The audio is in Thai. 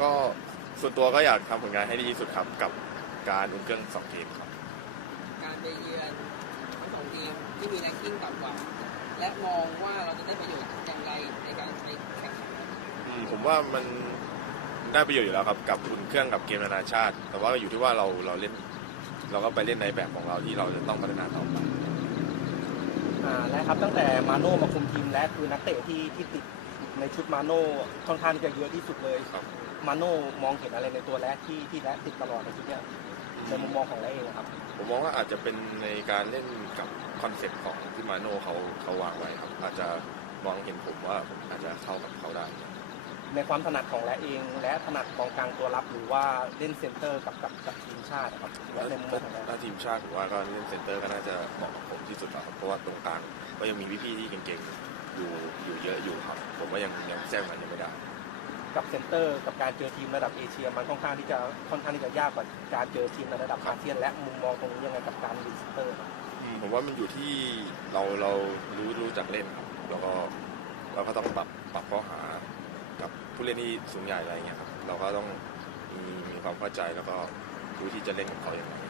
ก็ส่วนตัวก็อยากทำผลงานให้ดีที่สุดครับกับการอุ่นเครื่องสองเกมครับ การไปเยือนสองเกมที่มีแรงกิ้งต่ำกว่า และมองว่าเราจะได้ประโยชน์อย่างไรในการไปแข่งขันผมว่ามันได้ประโยชน์อยู่แล้วครับกับอุ่นเครื่องกับเกมนานาชาติ แต่ว่าอยู่ที่ว่าเราเราเล่นเราก็ไปเล่นในแบบของเราที่เราจะต้องพัฒนาต่อไปและครับตั้งแต่มาโน่มาคุมทีมแล้วคือนักเตะที่ที่ติดในชุดมาโน่ค่อนข้างจะเยอะที่สุดเลยมาโน่มองเห็นอะไรในตัวแรกที่ที่แรกติดตลอดในทีดเนี้ยในมุมมองของแรกเองครับผมมองว่าอาจจะเป็นในการเล่นกับคอนเซ็ปต์ของที่มาโน่เขาเขาวางไว้ครับอาจจะมองเห็นผมว่าผมอาจจะเข้ากับเขาได้ ในความถนัดของแลเองและถนัดของกลางตัวรับหรือว่าเล่นเซนเตอร์กับกับกับทีมชาติครับแล้วในมุมของถ้าทีมชาติผมว่าก็เล่นเซนเตอร์ก็น่าจะเหมาะกับผมที่สุดครับเพราะว่าตรงกลางก็ยังมีพี่ๆที่เก่งๆอยู่อยู่เยอะอยู่ครับ ผมว่ายังยังแซงมันยังไม่ได้กับเซ็นเตอร์ กับการเจอทีมระดับเอเชีย มันค่อนข้างที่จะค่อนข้างที่จะยากกว่าการเจอทีมระดับอาเซียนและมุมมองตรงนี้ยังไงกับการดีเซ็นเตอร์ผมว่ามันอยู่ที่เราเรารู้รู้จักเล่น แล้วก็เราก็ต้องปรับปรับข้อหากับผู้เล่นที่สูงใหญ่อะไรเงี้ยครับเราก็ต้องมีมีความเข้าใจแล้วก็รู้ที่จะเล่นกับเขาอย่างไร